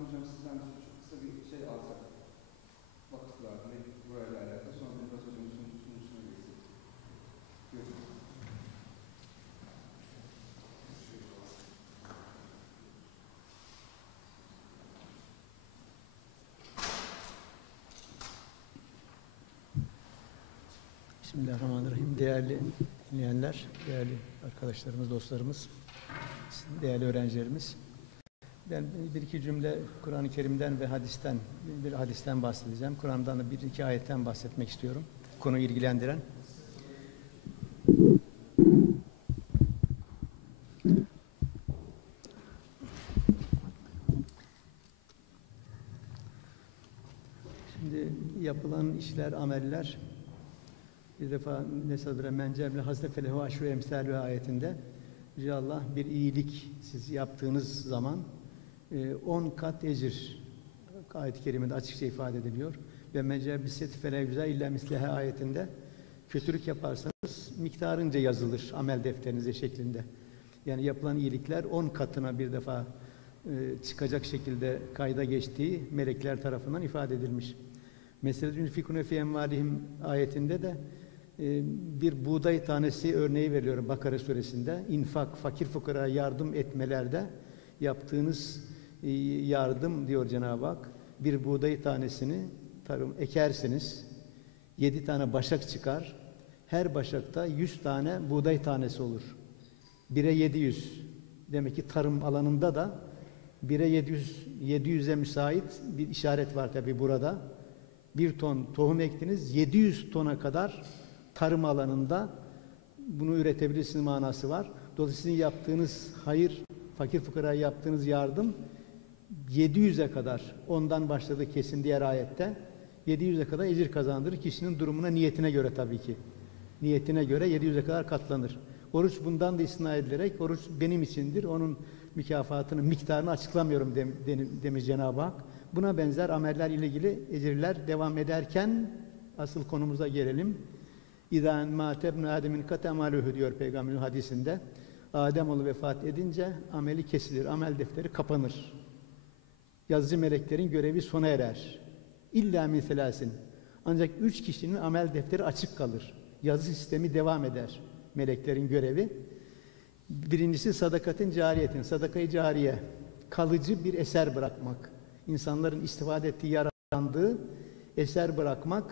Hocam sizden çok kısa bir şey alsak vakıflar ve burayla alakalı. Sonra Murat Hocam'ın sunuşuna geçsek. Görüşürüz. Bismillahirrahmanirrahim. Değerli dinleyenler, değerli arkadaşlarımız, dostlarımız, değerli öğrencilerimiz. Ben bir iki cümle Kur'an-ı Kerim'den ve hadisten, bir hadisten bahsedeceğim. Kur'an'dan da bir iki ayetten bahsetmek istiyorum. Konuyu ilgilendiren. Şimdi yapılan işler, ameller, bir defa nesadire menceble hasefelehu aşru emsalü ayetinde Yüce Allah bir iyilik siz yaptığınız zaman 10 kat ecir ayet-i kerimede açıkça ifade ediliyor. Ve mecebbiset felevza illa mislehe ayetinde kötülük yaparsanız miktarınca yazılır amel defterinize şeklinde. Yani yapılan iyilikler 10 katına bir defa çıkacak şekilde kayda geçtiği melekler tarafından ifade edilmiş. Mesela yunfikune fi emvalihim ayetinde de bir buğday tanesi örneği veriyorum Bakara suresinde. İnfak, fakir fukara yardım etmelerde yaptığınız yardım diyor Cenab-ı Hak. Bir buğday tanesini ekersiniz. 7 tane başak çıkar. Her başakta 100 tane buğday tanesi olur. 1'e 700. Demek ki tarım alanında da 1'e 700'e müsait bir işaret var tabi burada. 1 ton tohum ektiniz, 700 tona kadar tarım alanında bunu üretebilirsiniz manası var. Dolayısıyla yaptığınız hayır, fakir fukaraya yaptığınız yardım 700'e kadar, ondan başladı kesin diğer ayette, 700'e kadar ecir kazandırır. Kişinin durumuna, niyetine göre tabii ki. Niyetine göre 700'e kadar katlanır. Oruç bundan da istina edilerek, oruç benim içindir, onun mükafatını, miktarını açıklamıyorum demiş Cenab-ı Hak. Buna benzer ameller ile ilgili ecirler devam ederken asıl konumuza gelelim. İzâ mâtebnâ âdemin katemâluhu diyor Peygamberin hadisinde. Ademoğlu vefat edince ameli kesilir, amel defteri kapanır. Yazıcı meleklerin görevi sona erer. İllâ min selâsin. Ancak 3 kişinin amel defteri açık kalır. Yazı sistemi devam eder. Meleklerin görevi. Birincisi sadakatin cariyetin, sadaka-i cariye. Kalıcı bir eser bırakmak. İnsanların istifade ettiği, yarandığı eser bırakmak.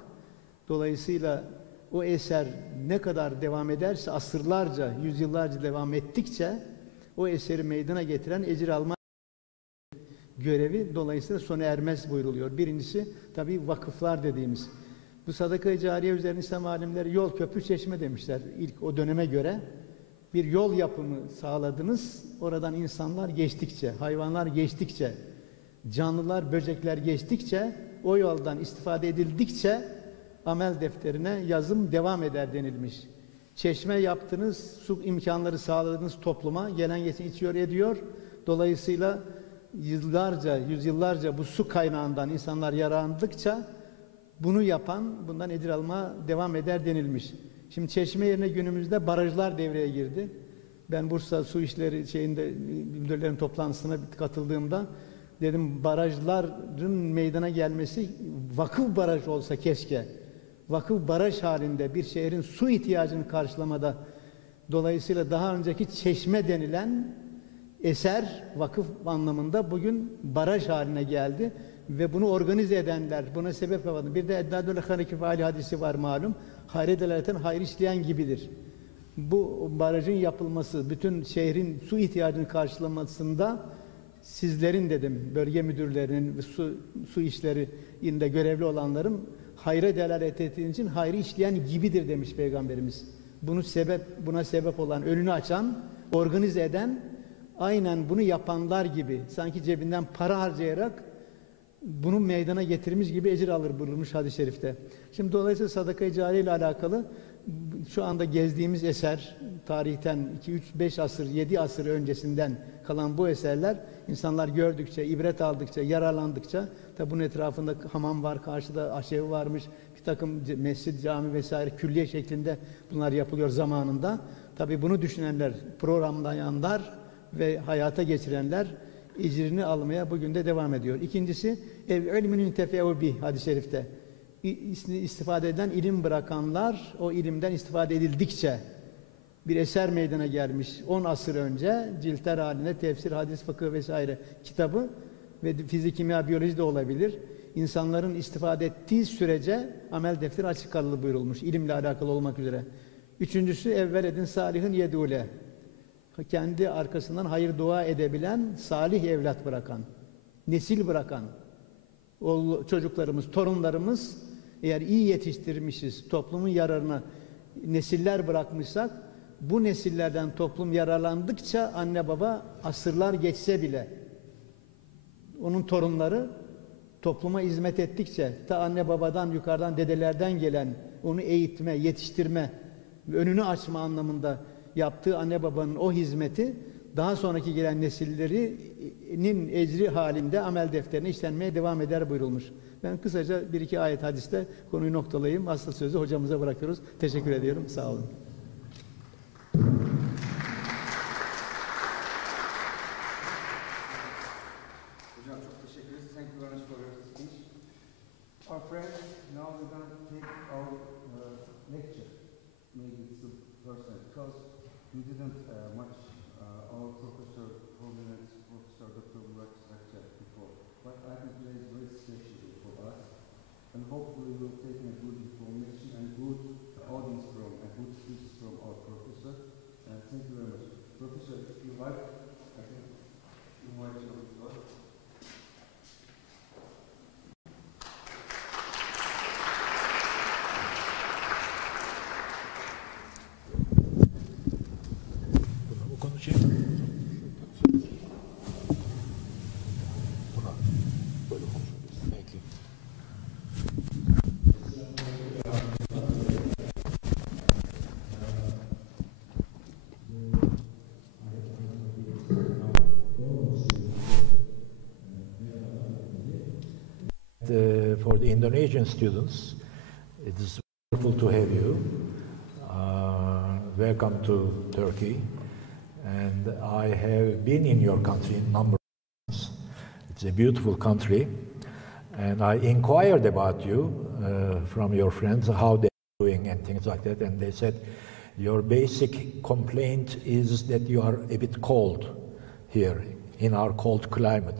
Dolayısıyla o eser ne kadar devam ederse, asırlarca, yüzyıllarca devam ettikçe o eseri meydana getiren ecir alma görevi dolayısıyla sona ermez buyruluyor. Birincisi tabii vakıflar dediğimiz. Bu sadaka-i cariye üzerine İslam alimleri yol, köprü, çeşme demişler ilk o döneme göre. Bir yol yapımı sağladınız. Oradan insanlar geçtikçe, hayvanlar geçtikçe, canlılar, böcekler geçtikçe, o yoldan istifade edildikçe amel defterine yazım devam eder denilmiş. Çeşme yaptınız, su imkanları sağladınız topluma, gelen geçen içiyor ediyor. Dolayısıyla yıllarca, yüzyıllarca bu su kaynağından insanlar yararlandıkça bunu yapan, bundan ecir alma devam eder denilmiş. Şimdi çeşme yerine günümüzde barajlar devreye girdi. Ben Bursa Su İşleri müdürlerin toplantısına katıldığımda dedim barajların meydana gelmesi vakıf baraj olsa keşke. Vakıf baraj halinde bir şehrin su ihtiyacını karşılamada, dolayısıyla daha önceki çeşme denilen eser vakıf anlamında bugün baraj haline geldi ve bunu organize edenler, buna sebep yapıldı. Bir de eddâdûl hayreki fâali hadisi var malum. Hayre delaleten hayır işleyen gibidir. Bu barajın yapılması, bütün şehrin su ihtiyacını karşılamasında sizlerin dedim, bölge müdürlerinin ve su işlerinde görevli olanların hayra delalet ettiği için hayrı işleyen gibidir demiş Peygamberimiz. Buna sebep olan, önünü açan, organize eden, aynen bunu yapanlar gibi, sanki cebinden para harcayarak bunu meydana getirmiş gibi ecir alır buyurulmuş hadis-i şerifte. Şimdi dolayısıyla sadaka-i cariye ile alakalı şu anda gezdiğimiz eser, tarihten 2, 3, 5 asır, 7 asır öncesinden kalan bu eserler, insanlar gördükçe, ibret aldıkça, yararlandıkça, tabi bunun etrafında hamam var, karşıda aşevi varmış, bir takım mescid, cami vesaire külliye şeklinde bunlar yapılıyor zamanında. Tabi bunu düşünenler, programlayanlar ve hayata geçirenler icrini almaya bugün de devam ediyor. İkincisi, ilmün tefe'u bih hadis-i şerifte. İstifade eden, ilim bırakanlar, o ilimden istifade edildikçe bir eser meydana gelmiş. 10 asır önce ciltler halinde tefsir, hadis, fıkıh vesaire kitabı ve fizik, kimya, biyoloji de olabilir. İnsanların istifade ettiği sürece amel defteri açık kalılı buyurulmuş. İlimle alakalı olmak üzere. Üçüncüsü, evvel edin salihin yedule. Kendi arkasından hayır dua edebilen, salih evlat bırakan, nesil bırakan, çocuklarımız, torunlarımız eğer iyi yetiştirmişiz, toplumun yararına nesiller bırakmışsak, bu nesillerden toplum yararlandıkça anne baba asırlar geçse bile onun torunları topluma hizmet ettikçe ta anne babadan, yukarıdan, dedelerden gelen onu eğitme, yetiştirme ve önünü açma anlamında yaptığı anne babanın o hizmeti daha sonraki gelen nesillerinin ecri halinde amel defterine işlenmeye devam eder buyurulmuş. Ben kısaca bir iki ayet hadiste konuyu noktalayayım. Asıl sözü hocamıza bırakıyoruz. Teşekkür ediyorum. Sağ olun. Hocam çok teşekkür ederiz. Thank you very much for your speech. Our friends, now we're going to take our lecture. Maybe it's the first time because we didn't much our Professor Dr. Murat ÇİZAKÇA before. But I think today is very special for us, and hopefully we'll take a good information and good audience from and good speeches from our professor. Thank you very much, Professor. If you like, I can invite you on the floor. For the Indonesian students, it is wonderful to have you. Welcome to Turkey. And I have been in your country a number of times. It's a beautiful country. And I inquired about you from your friends, how they're doing and things like that. And they said, your basic complaint is that you are a bit cold here in our cold climate.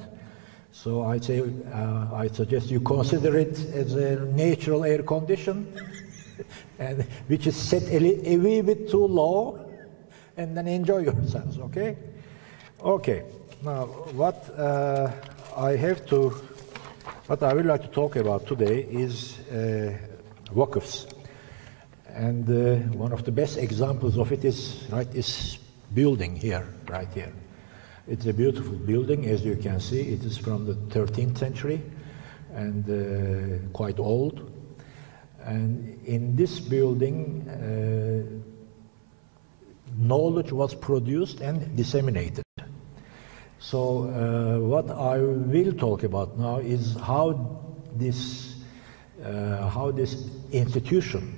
So I say, I suggest you consider it as a natural air condition, and which is set a wee bit too low, and then enjoy yourselves, okay? Okay, now what I would like to talk about today is WQFs. And one of the best examples of it is this building here, right here. It's a beautiful building, as you can see. It is from the 13th century and quite old. And in this building, knowledge was produced and disseminated. So what I will talk about now is how this institution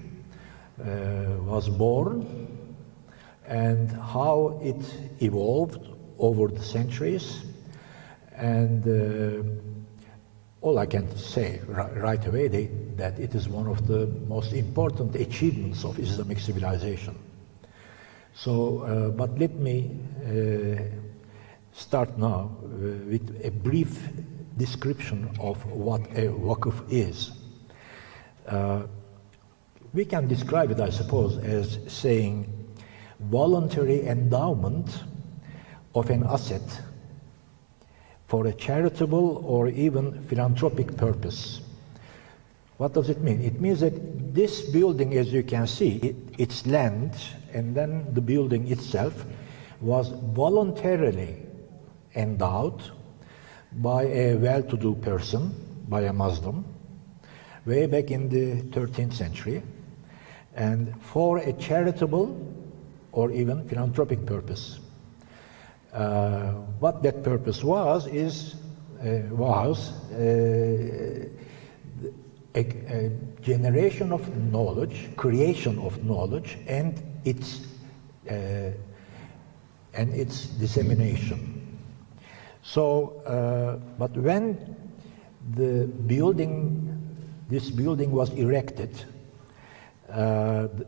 was born and how it evolved over the centuries, and all I can say right away that it is one of the most important achievements of Islamic civilization. So, but let me start now with a brief description of what a WQF is. We can describe it, I suppose, as saying voluntary endowment of an asset for a charitable or even philanthropic purpose. What does it mean? It means that this building, as you can see, its land and then the building itself was voluntarily endowed by a well-to-do person, by a Muslim, way back in the 13th century, and for a charitable or even philanthropic purpose. What that purpose was a generation of knowledge, creation of knowledge, and its dissemination. So, but when this building was erected,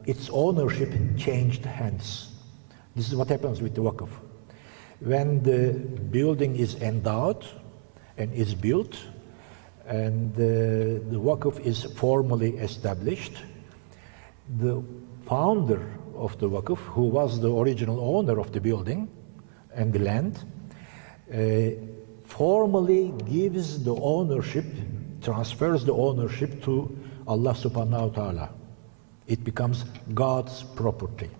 its ownership changed hands. This is what happens with the Waqf. When the building is endowed and is built, and the Waqf is formally established, the founder of the Waqf, who was the original owner of the building and the land, formally gives the ownership, transfers the ownership to Allah subhanahu wa ta'ala. It becomes God's property.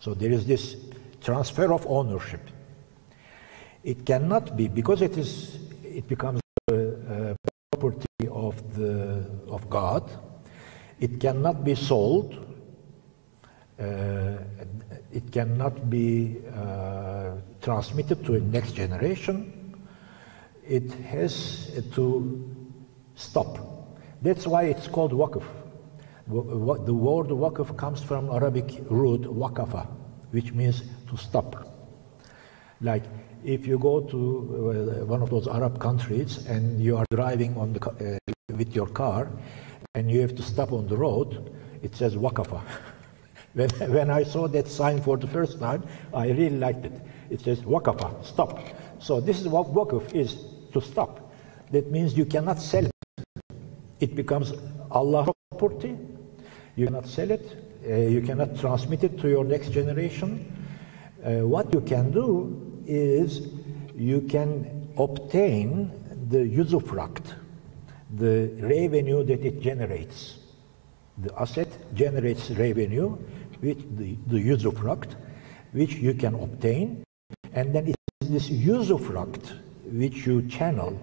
So there is this transfer of ownership. It cannot be, because it becomes the property of God, it cannot be sold, it cannot be transmitted to a next generation. It has to stop. That's why it's called Waqf. The word Waqf comes from Arabic root waqafa, which means to stop. Like if you go to one of those Arab countries and you are driving on with your car and you have to stop on the road, it says waqafa. When I saw that sign for the first time, I really liked it. It says waqafa, stop. So this is what Waqf is, to stop. That means you cannot sell it. It becomes Allah's property. You cannot sell it. You cannot transmit it to your next generation. What you can do is you can obtain the usufruct, the revenue that it generates. The asset generates revenue with the usufruct, which you can obtain, and then it's this usufruct which you channel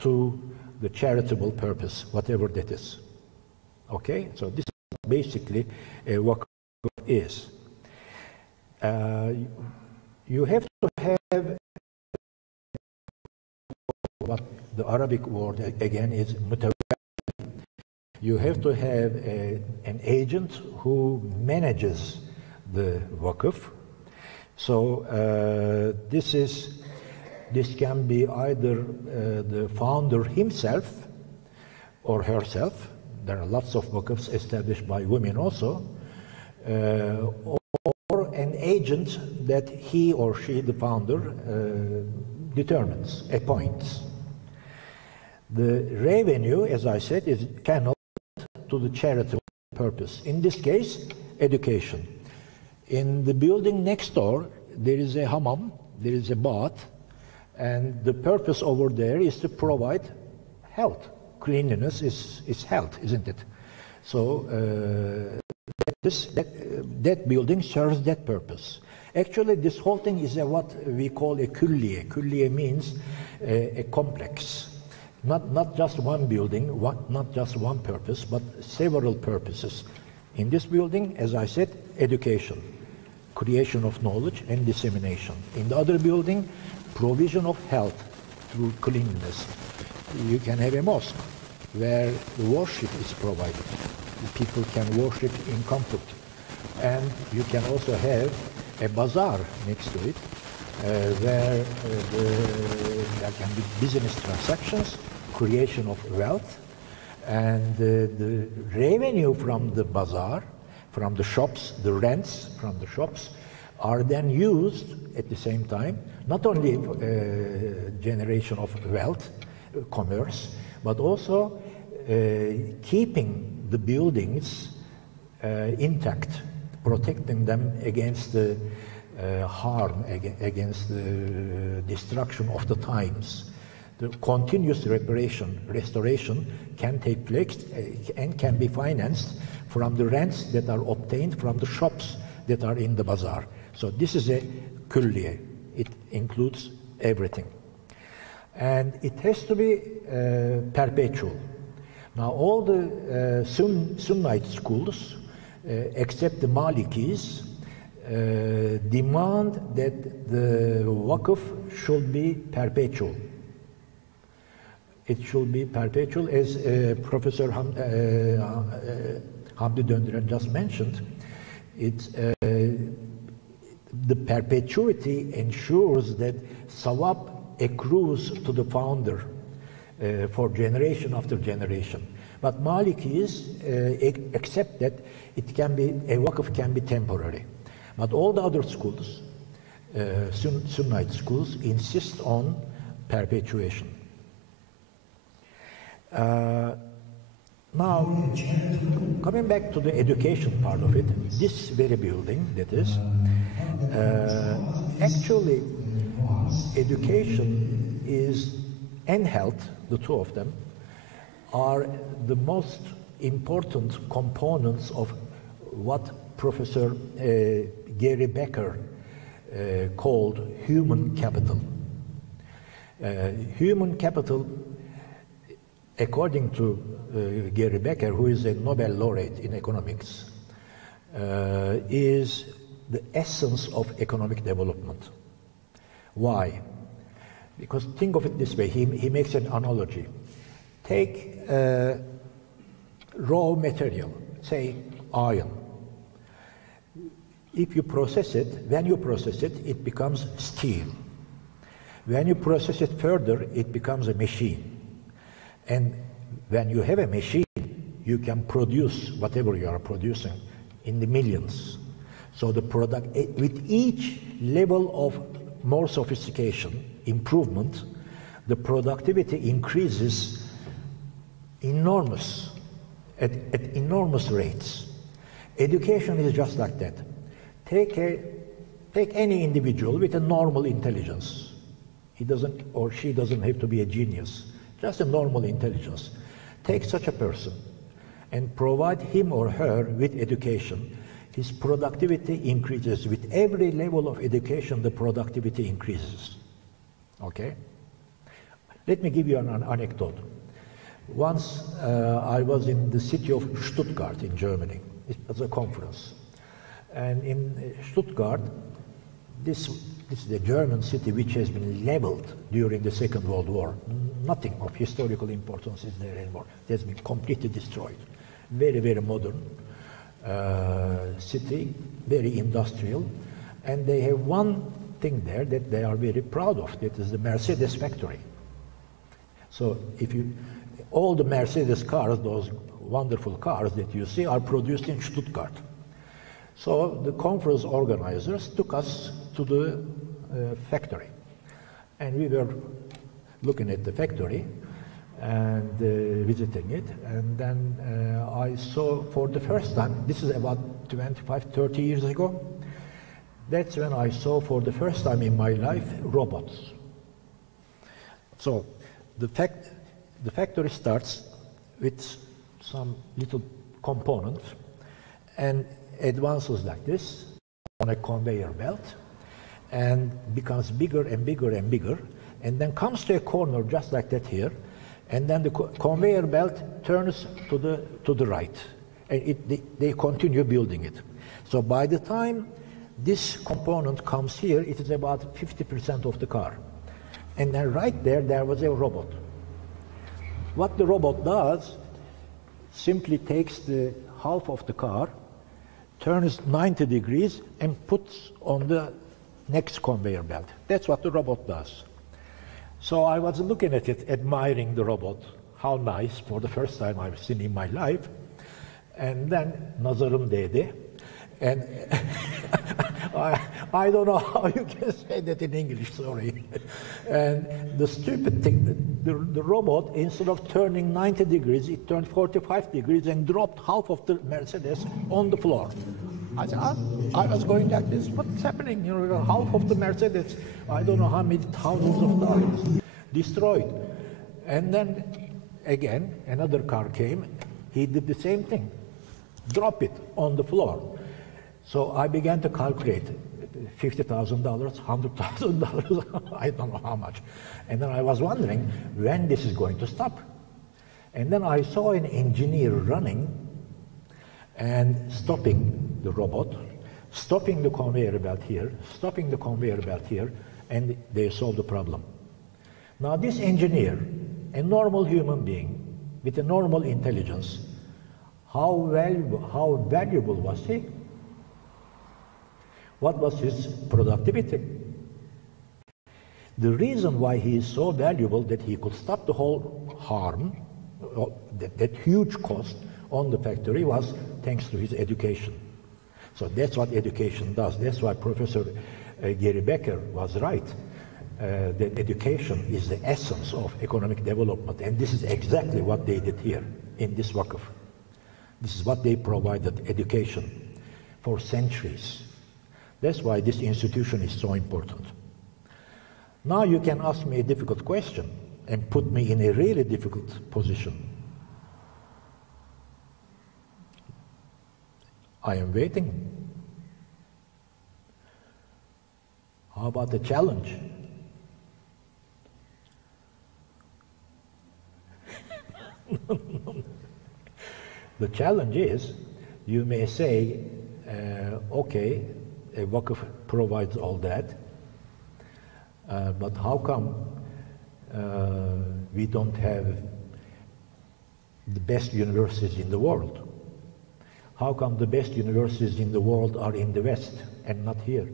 to the charitable purpose, whatever that is. Okay, so this is basically what is. You have to have what the Arabic word again is mutawalli. You have to have an agent who manages the Waqf. So this can be either the founder himself or herself. There are lots of Waqfs established by women also, or an agent that he or she, the founder, determines, appoints. The revenue, as I said, is channeled to the charitable purpose. In this case, education. In the building next door, there is a hammam, there is a bath, and the purpose over there is to provide health. Cleanliness is health, isn't it? So that building serves that purpose. Actually, this whole thing is what we call a külliye. Külliye means a complex. Not just one building, not just one purpose, but several purposes. In this building, as I said, education, creation of knowledge and dissemination. In the other building, provision of health through cleanliness. You can have a mosque where the worship is provided. The people can worship in comfort. And you can also have a bazaar next to it, where there can be business transactions, creation of wealth, and the revenue from the bazaar, from the shops, the rents from the shops, are then used at the same time, not only generation of wealth, commerce, but also keeping the buildings intact, protecting them against the harm, against the destruction of the times. The continuous restoration can take place and can be financed from the rents that are obtained from the shops that are in the bazaar. So this is a külliye. It includes everything. And it has to be perpetual. Now all the Sunnite schools, except the Malikis, demand that the Waqf should be perpetual. It should be perpetual, as Professor Hamdi Döndüren just mentioned. The perpetuity ensures that sawab accrues to the founder for generation after generation. But Malikis accept that it can be, a waqf can be temporary. But all the other schools, Sunnite schools, insist on perpetuation. Now, coming back to the education part of it, this very building, that is, actually, education is, and health, the two of them, are the most important components of what Professor Gary Becker called human capital. Human capital, according to Gary Becker, who is a Nobel laureate in economics, is the essence of economic development. Why? Because think of it this way, he makes an analogy. Take raw material, say iron. If you process it, when you process it, it becomes steel. When you process it further, it becomes a machine. And when you have a machine, you can produce whatever you are producing in the millions. So the product, with each level of more sophistication, improvement, the productivity increases enormous, at enormous rates. Education is just like that. Take any individual with a normal intelligence. He doesn't, or she doesn't have to be a genius, just a normal intelligence. Take such a person and provide him or her with education. His productivity increases. With every level of education, the productivity increases. Okay? Let me give you an anecdote. Once I was in the city of Stuttgart in Germany. It was a conference. And in Stuttgart, this is a German city which has been leveled during the Second World War. Nothing of historical importance is there anymore. It has been completely destroyed. Very, very modern city, very industrial. And they have one thing there that they are very proud of. That is the Mercedes factory. So if you, all the Mercedes cars, those wonderful cars that you see, are produced in Stuttgart. So the conference organizers took us to the factory. And we were looking at the factory and visiting it. And then I saw for the first time, this is about 25, 30 years ago, that's when I saw for the first time in my life robots. So the factory starts with some little component and advances like this on a conveyor belt and becomes bigger and bigger and bigger, and then comes to a corner just like that here, and then the conveyor belt turns to the right, and they continue building it. So by the time this component comes here, it is about 50% of the car. And then right there was a robot. What the robot does, simply takes the half of the car, turns 90 degrees, and puts on the next conveyor belt. That's what the robot does. So I was looking at it, admiring the robot. How nice, for the first time I've seen in my life. And then nazarım değdi. And I don't know how you can say that in English, sorry. And the stupid thing, the robot, instead of turning 90 degrees, it turned 45 degrees and dropped half of the Mercedes on the floor. I said, I was going like this, what's happening? You know, half of the Mercedes, I don't know how many thousands of dollars, destroyed. And then, again, another car came, he did the same thing, drop it on the floor. So I began to calculate $50,000, $100,000, I don't know how much. And then I was wondering when this is going to stop. And then I saw an engineer running and stopping the robot, stopping the conveyor belt here, stopping the conveyor belt here, and they solved the problem. Now this engineer, a normal human being with a normal intelligence, how valuable was he? What was his productivity? The reason why he is so valuable that he could stop the whole harm, that huge cost on the factory, was thanks to his education. So that's what education does. That's why Professor Gary Becker was right. That education is the essence of economic development, and this is exactly what they did here in this WAQF. This is what they provided, education, for centuries. That's why this institution is so important. Now you can ask me a difficult question and put me in a really difficult position. I am waiting. How about the challenge? The challenge is, you may say, okay, a WAQF provides all that, but how come we don't have the best universities in the world? How come the best universities in the world are in the West and not here?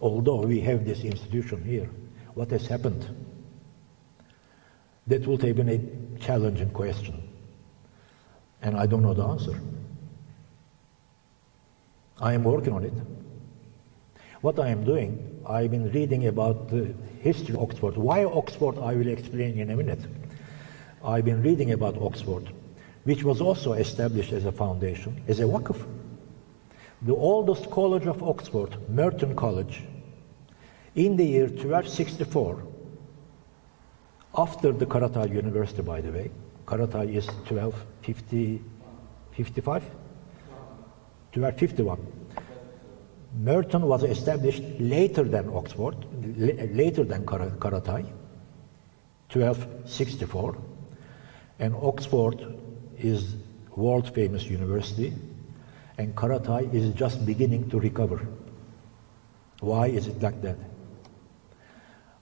Although we have this institution here, what has happened? That would have been a challenging question, and I don't know the answer. I am working on it. What I am doing, I've been reading about the history of Oxford. Why Oxford, I will explain in a minute. I've been reading about Oxford, which was also established as a foundation, as a WAQF. The oldest college of Oxford, Merton College, in the year 1264, after the Karatay University, by the way. Karatay is 1255? 1251. Merton was established later than Oxford, later than Karatay, 1264. And Oxford is world famous university, and Karatay is just beginning to recover. Why is it like that?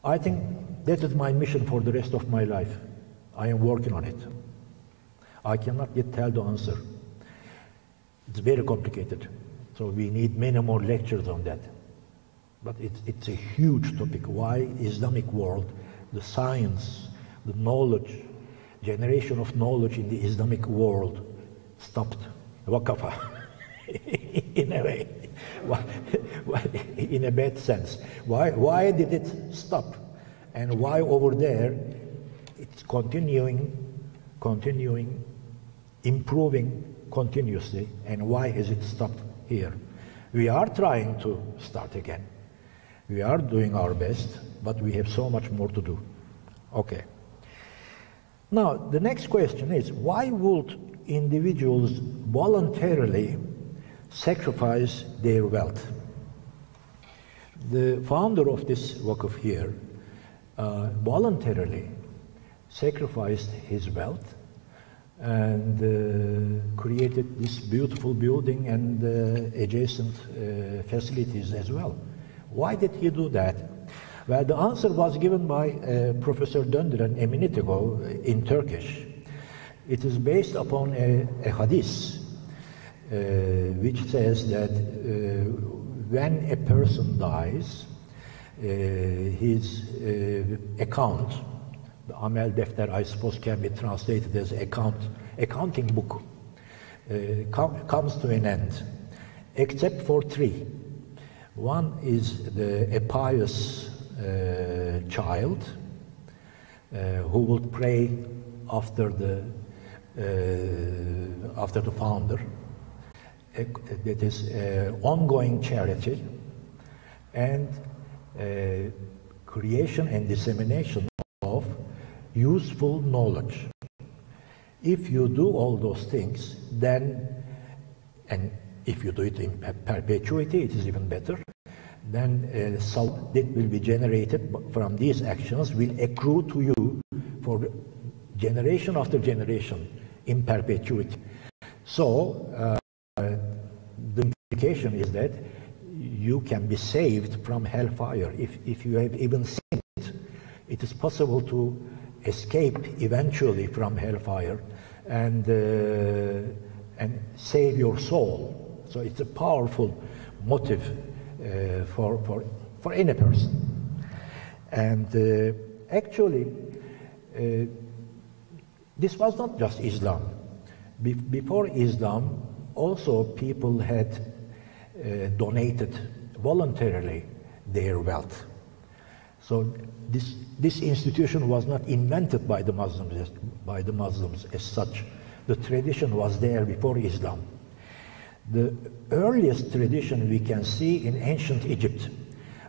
I think that is my mission for the rest of my life. I am working on it. I cannot yet tell the answer. It's very complicated. So we need many more lectures on that. But it's a huge topic. Why Islamic world, the science, the knowledge, generation of knowledge in the Islamic world stopped. Waqafa. In a way. In a bad sense. Why did it stop? And why over there it's continuing, improving continuously, and why has it stopped here? We are trying to start again. We are doing our best, but we have so much more to do. Okay. Now, the next question is, why would individuals voluntarily sacrifice their wealth? The founder of this WAQF here voluntarily sacrificed his wealth and created this beautiful building and adjacent facilities as well. Why did he do that? Well, the answer was given by Professor Döndüren a minute ago in Turkish. It is based upon a hadith which says that when a person dies, his account, the Amel Defter, I suppose, can be translated as accounting book, comes to an end, except for three. One is a pious child who would pray after the founder. That is ongoing charity and creation and dissemination of useful knowledge. If you do all those things, then, and if you do it in perpetuity, it is even better, then so that will be generated from these actions will accrue to you for generation after generation in perpetuity. So the implication is that you can be saved from hellfire. If you have even sinned, it is possible to escape eventually from hellfire and save your soul. So it's a powerful motive for any person. And actually, this was not just Islam. Before Islam, also people had donated voluntarily their wealth. So this institution was not invented by the Muslims as such. The tradition was there before Islam. The earliest tradition we can see in ancient Egypt,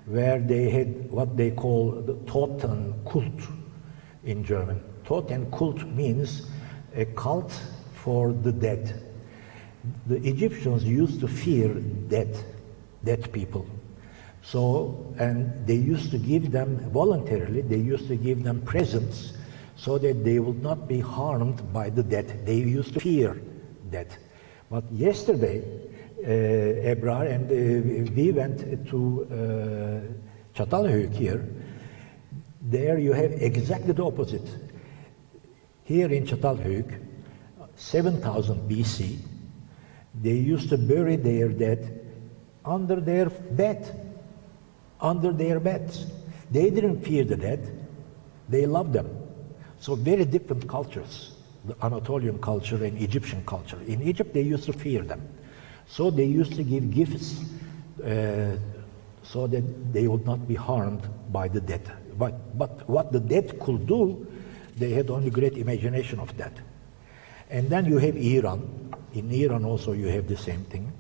where they had what they call the Totenkult in German. Totenkult means a cult for the dead. The Egyptians used to fear dead people. So, and they used to give them voluntarily, they used to give them presents so that they would not be harmed by the dead. They used to fear death. But yesterday, Ebrar and we went to Çatalhöyük here. There you have exactly the opposite. Here in Çatalhöyük, 7000 BC, they used to bury their dead under their bed, under their beds. They didn't fear the dead, they loved them. So very different cultures, the Anatolian culture and Egyptian culture. In Egypt, they used to fear them. So they used to give gifts so that they would not be harmed by the dead. But what the dead could do, they had only great imagination of that. And then you have Iran. In Iran also you have the same thing.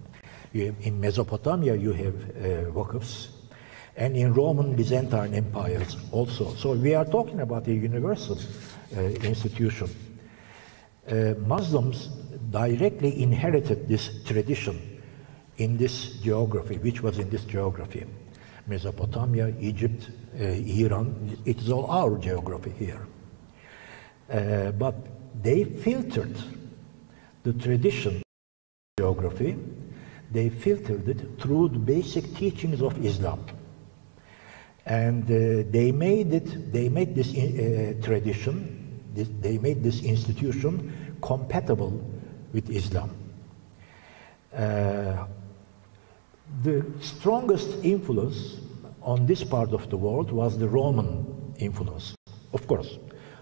You have, in Mesopotamia you have AWQAFs. And in Roman Byzantine empires also. So we are talking about a universal institution. Muslims directly inherited this tradition in this geography, which was in this geography. Mesopotamia, Egypt, Iran, it is all our geography here. But they filtered the tradition geography, they filtered it through the basic teachings of Islam. And they made this tradition, they made this institution compatible with Islam. The strongest influence on this part of the world was the Roman influence. Of course,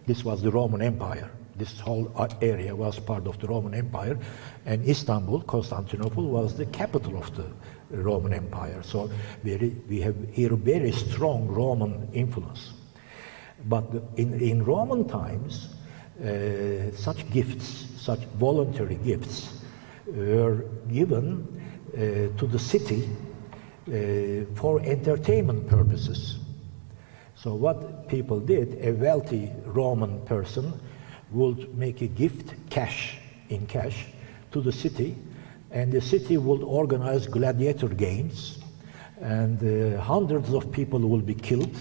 this was the Roman Empire. This whole area was part of the Roman Empire, and Istanbul, Constantinople, was the capital of the Roman Empire. So we have here a very strong Roman influence. But in Roman times, such gifts, such voluntary gifts, were given to the city for entertainment purposes. So what people did, a wealthy Roman person would make a gift, in cash, to the city, and the city would organize gladiator games, and hundreds of people will be killed.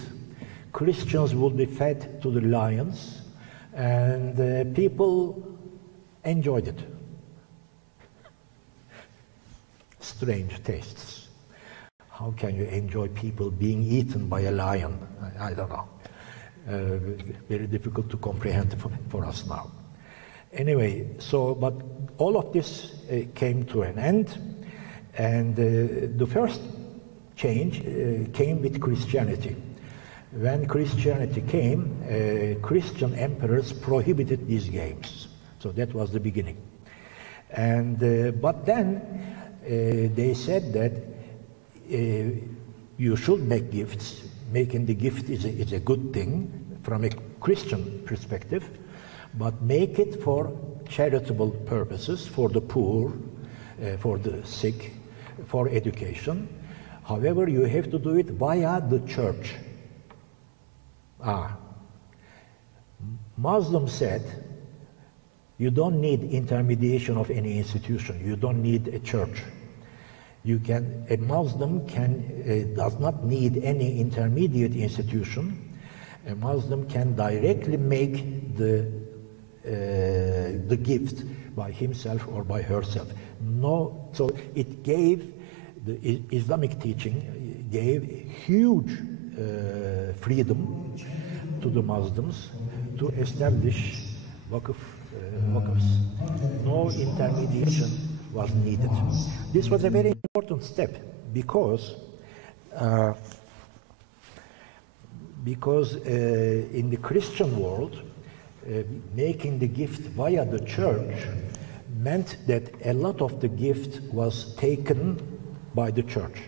Christians will be fed to the lions, and people enjoyed it. Strange tastes. How can you enjoy people being eaten by a lion? I don't know. Very difficult to comprehend for us now. Anyway, but all of this came to an end, and the first change came with Christianity. When Christianity came, Christian emperors prohibited these games. So that was the beginning. And but then they said that you should make gifts. Making the gift is a good thing from a Christian perspective, but make it for charitable purposes, for the poor, for the sick, for education. However, you have to do it via the church. Muslims said, you don't need intermediation of any institution. You don't need a church. A Muslim does not need any intermediate institution. A Muslim can directly make the gift by himself or by herself. So it gave, the Islamic teaching gave huge freedom to the Muslims to establish waqfs. No intermediation was needed. This was a very important step because because in the Christian world, making the gift via the church meant that a lot of the gift was taken by the church.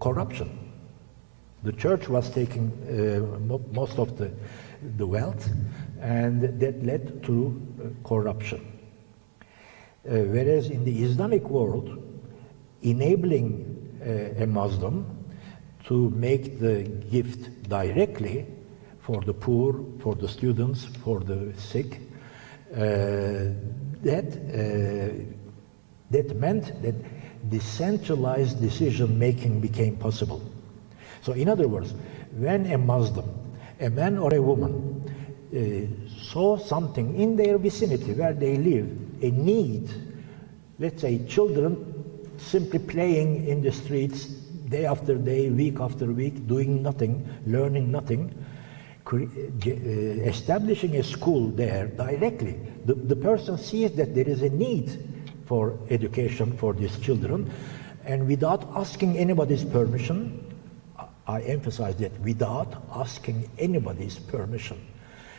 Corruption. The church was taking most of the wealth, and that led to corruption. Whereas in the Islamic world, enabling a Muslim to make the gift directly for the poor, for the students, for the sick, that meant that decentralized decision-making became possible. So in other words, when a Muslim, a man or a woman, saw something in their vicinity where they live, a need, let's say children simply playing in the streets day after day, week after week, doing nothing, learning nothing, establishing a school there directly, the person sees that there is a need for education for these children, and without asking anybody's permission, I emphasize that without asking anybody's permission,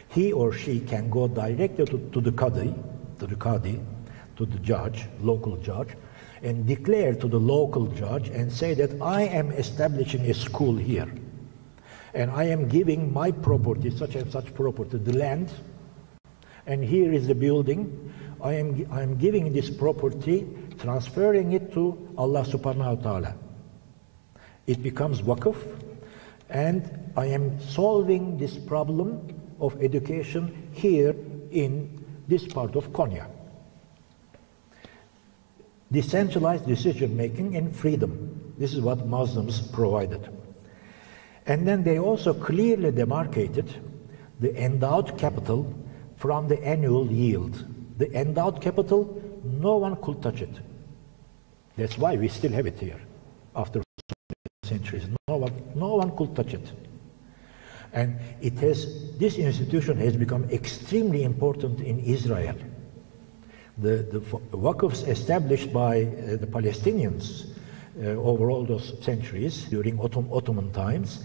he or she can go directly to the qadi, to the judge, local judge, and declare to the local judge and say that I am establishing a school here, and I am giving my property, such and such property, the land, and here is the building. I am giving this property, transferring it to Allah subhanahu wa ta'ala. It becomes waqf, and I am solving this problem of education here in this part of Konya. Decentralized decision-making and freedom. This is what Muslims provided. And then they also clearly demarcated the endowed capital from the annual yield. The endowed capital, no one could touch it. That's why we still have it here after centuries. No one could touch it. And this institution has become extremely important in Israel. The waqfs established by the Palestinians over all those centuries during Ottoman times,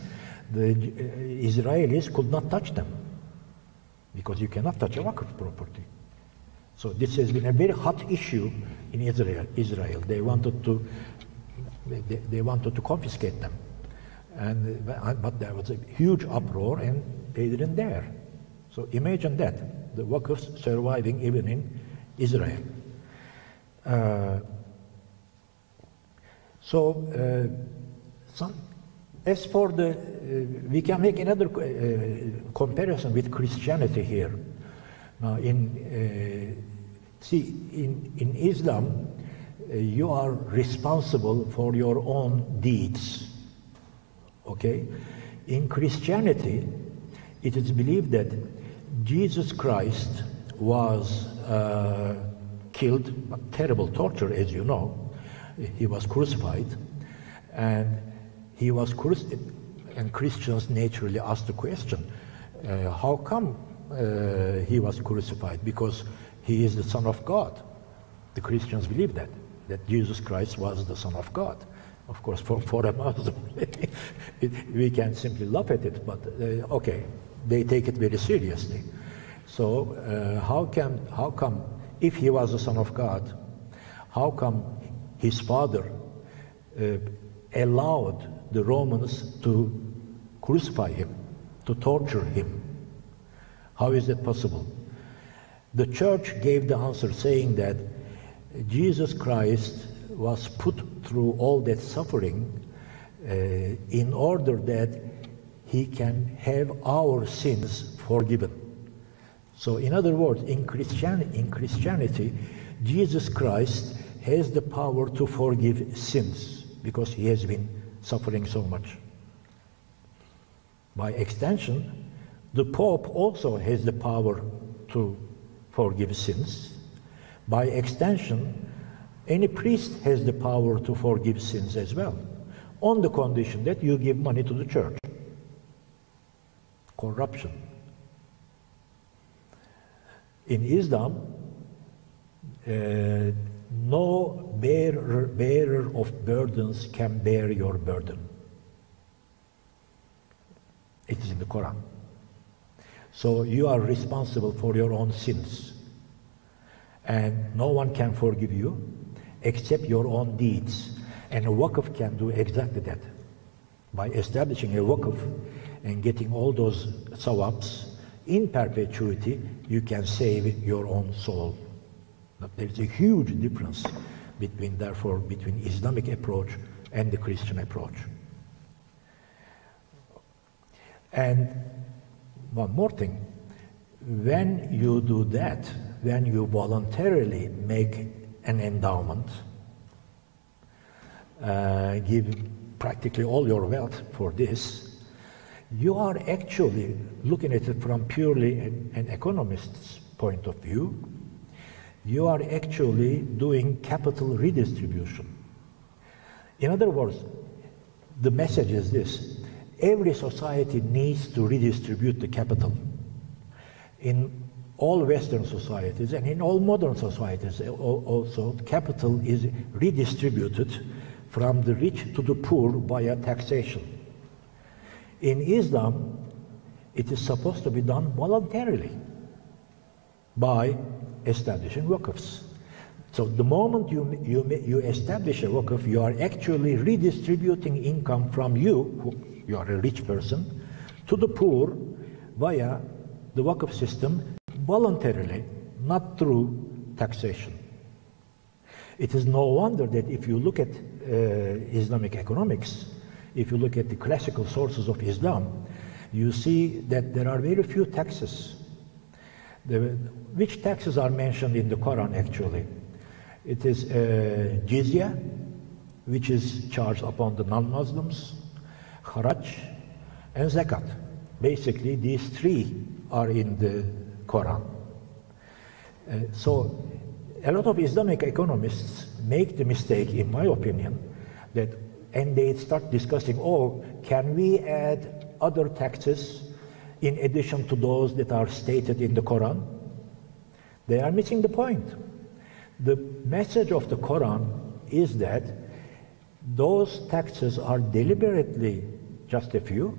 the Israelis could not touch them because you cannot touch a waqf property. So this has been a very hot issue in Israel. They wanted to confiscate them, but there was a huge uproar, and they didn't dare. So imagine that, the waqfs surviving even in Israel. As for we can make another comparison with Christianity here. Now, in Islam, you are responsible for your own deeds. Okay? In Christianity, it is believed that Jesus Christ was killed, terrible torture, as you know. He was crucified, and and Christians naturally ask the question, how come he was crucified? Because he is the Son of God. The Christians believe that Jesus Christ was the Son of God. Of course, for a Muslim, we can simply laugh at it, but okay, they take it very seriously. So how come, if he was the Son of God, how come his father allowed the Romans to crucify him, to torture him? How is that possible? The church gave the answer saying that Jesus Christ was put through all that suffering in order that he can have our sins forgiven. So in other words, in Christianity, Jesus Christ has the power to forgive sins because he has been suffering so much. By extension, the Pope also has the power to forgive sins. By extension, any priest has the power to forgive sins as well, on the condition that you give money to the church. Corruption. In Islam, no bearer of burdens can bear your burden. It is in the Quran. So you are responsible for your own sins. And no one can forgive you except your own deeds. And a waqf can do exactly that. By establishing a waqf and getting all those sawabs in perpetuity, you can save your own soul. But there is a huge difference between Islamic approach and the Christian approach. And one more thing, when you do that, when you voluntarily make an endowment, give practically all your wealth for this, you are actually looking at it from purely an economist's point of view. You are actually doing capital redistribution. In other words, the message is this: every society needs to redistribute the capital. In all Western societies and in all modern societies also, capital is redistributed from the rich to the poor via taxation. In Islam, it is supposed to be done voluntarily by establishing waqfs. So the moment you establish a waqf, you are actually redistributing income from you are a rich person, to the poor via the waqf system voluntarily, not through taxation. It is no wonder that if you look at Islamic economics, if you look at the classical sources of Islam, you see that there are very few taxes. Which taxes are mentioned in the Quran actually? It is jizya, which is charged upon the non-Muslims, kharaj, and zakat. Basically, these three are in the Quran. So a lot of Islamic economists make the mistake, in my opinion, and they start discussing, oh, can we add other taxes in addition to those that are stated in the Quran? They are missing the point. The message of the Quran is that those taxes are deliberately just a few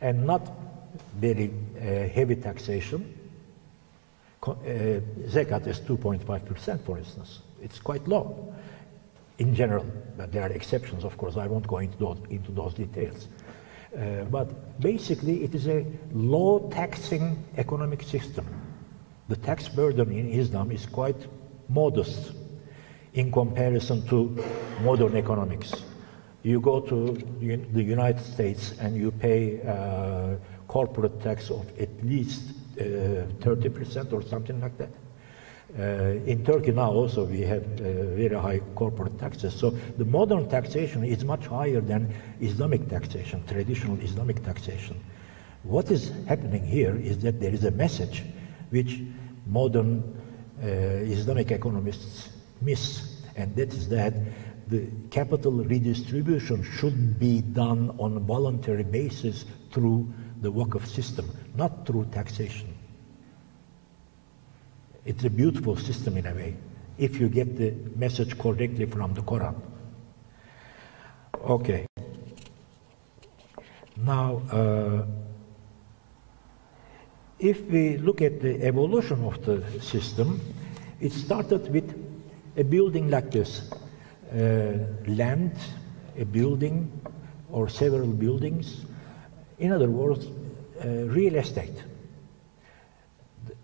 and not very heavy taxation. Zakat is 2.5%, for instance. It's quite low in general, but there are exceptions, of course. I won't go into those details. But basically, it is a low taxing economic system. The tax burden in Islam is quite modest in comparison to modern economics. You go to the United States and you pay corporate tax of at least 30% or something like that. In Turkey now also we have very high corporate taxes. So the modern taxation is much higher than Islamic taxation, traditional Islamic taxation. What is happening here is that there is a message which modern Islamic economists miss, and that is that the capital redistribution should be done on a voluntary basis through the waqf system, not through taxation. It's a beautiful system in a way, if you get the message correctly from the Quran. Okay. Now, if we look at the evolution of the system, it started with a building like this. Land, a building, or several buildings. In other words, real estate.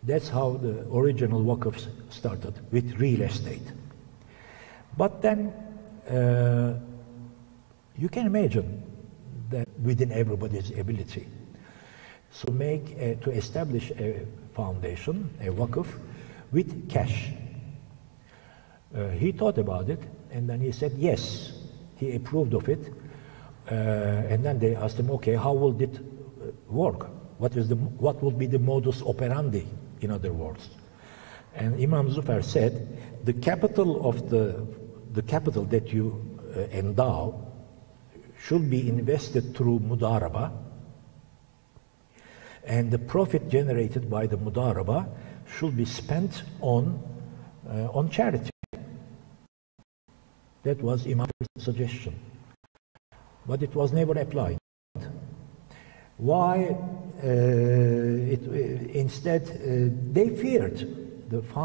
That's how the original waqfs started, with real estate. But then, you can imagine that within everybody's ability. So to establish a foundation, a waqf, with cash. He thought about it, and then he said yes. He approved of it, and then they asked him, okay, how will it work? What will be the modus operandi, in other words? And Imam Zufar said, the capital that you endow should be invested through mudaraba, and the profit generated by the mudaraba should be spent on charity. That was Imam's suggestion, but it was never applied. Why instead they feared the